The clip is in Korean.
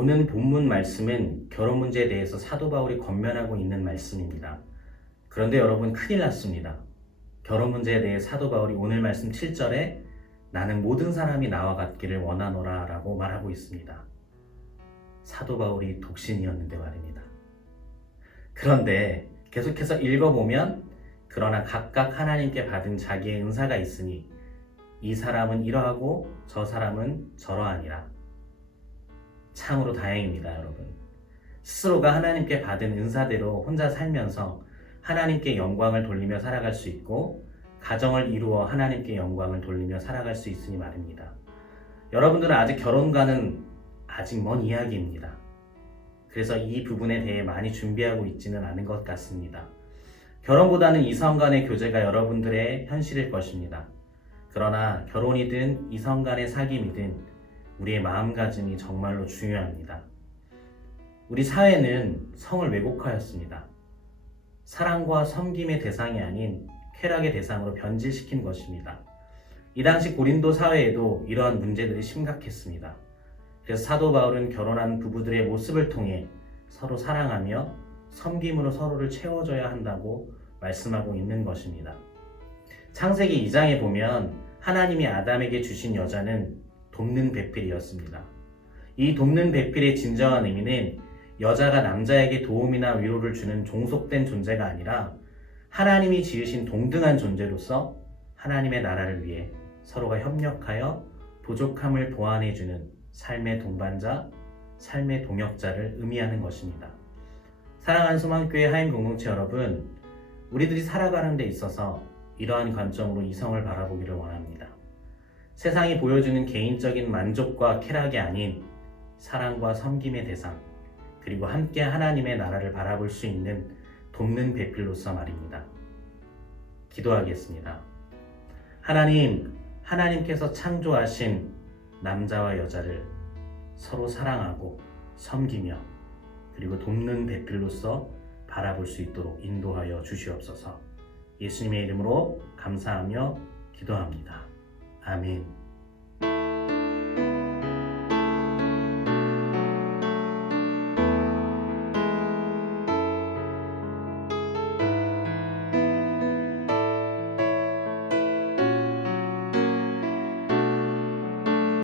오늘 본문 말씀은 결혼 문제에 대해서 사도 바울이 권면하고 있는 말씀입니다. 그런데 여러분 큰일 났습니다. 결혼 문제에 대해 사도 바울이 오늘 말씀 7절에 나는 모든 사람이 나와 같기를 원하노라 라고 말하고 있습니다. 사도 바울이 독신이었는데 말입니다. 그런데 계속해서 읽어보면 그러나 각각 하나님께 받은 자기의 은사가 있으니 이 사람은 이러하고 저 사람은 저러하니라. 참으로 다행입니다, 여러분. 스스로가 하나님께 받은 은사대로 혼자 살면서 하나님께 영광을 돌리며 살아갈 수 있고 가정을 이루어 하나님께 영광을 돌리며 살아갈 수 있으니 말입니다. 여러분들은 아직 결혼과는 아직 먼 이야기입니다. 그래서 이 부분에 대해 많이 준비하고 있지는 않은 것 같습니다. 결혼보다는 이성 간의 교제가 여러분들의 현실일 것입니다. 그러나 결혼이든 이성 간의 사귐이든 우리의 마음가짐이 정말로 중요합니다. 우리 사회는 성을 왜곡하였습니다. 사랑과 섬김의 대상이 아닌 쾌락의 대상으로 변질시킨 것입니다. 이 당시 고린도 사회에도 이러한 문제들이 심각했습니다. 그래서 사도 바울은 결혼한 부부들의 모습을 통해 서로 사랑하며 섬김으로 서로를 채워줘야 한다고 말씀하고 있는 것입니다. 창세기 2장에 보면 하나님이 아담에게 주신 여자는 돕는 배필이었습니다. 이 돕는 배필의 진정한 의미는 여자가 남자에게 도움이나 위로를 주는 종속된 존재가 아니라 하나님이 지으신 동등한 존재로서 하나님의 나라를 위해 서로가 협력하여 부족함을 보완해주는 삶의 동반자, 삶의 동역자를 의미하는 것입니다. 사랑하는 소망교회 하임 공동체 여러분, 우리들이 살아가는 데 있어서 이러한 관점으로 이성을 바라보기를 원합니다. 세상이 보여주는 개인적인 만족과 쾌락이 아닌 사랑과 섬김의 대상, 그리고 함께 하나님의 나라를 바라볼 수 있는 돕는 배필로서 말입니다. 기도하겠습니다. 하나님, 하나님께서 창조하신 남자와 여자를 서로 사랑하고 섬기며 그리고 돕는 배필로서 바라볼 수 있도록 인도하여 주시옵소서. 예수님의 이름으로 감사하며 기도합니다. 아멘.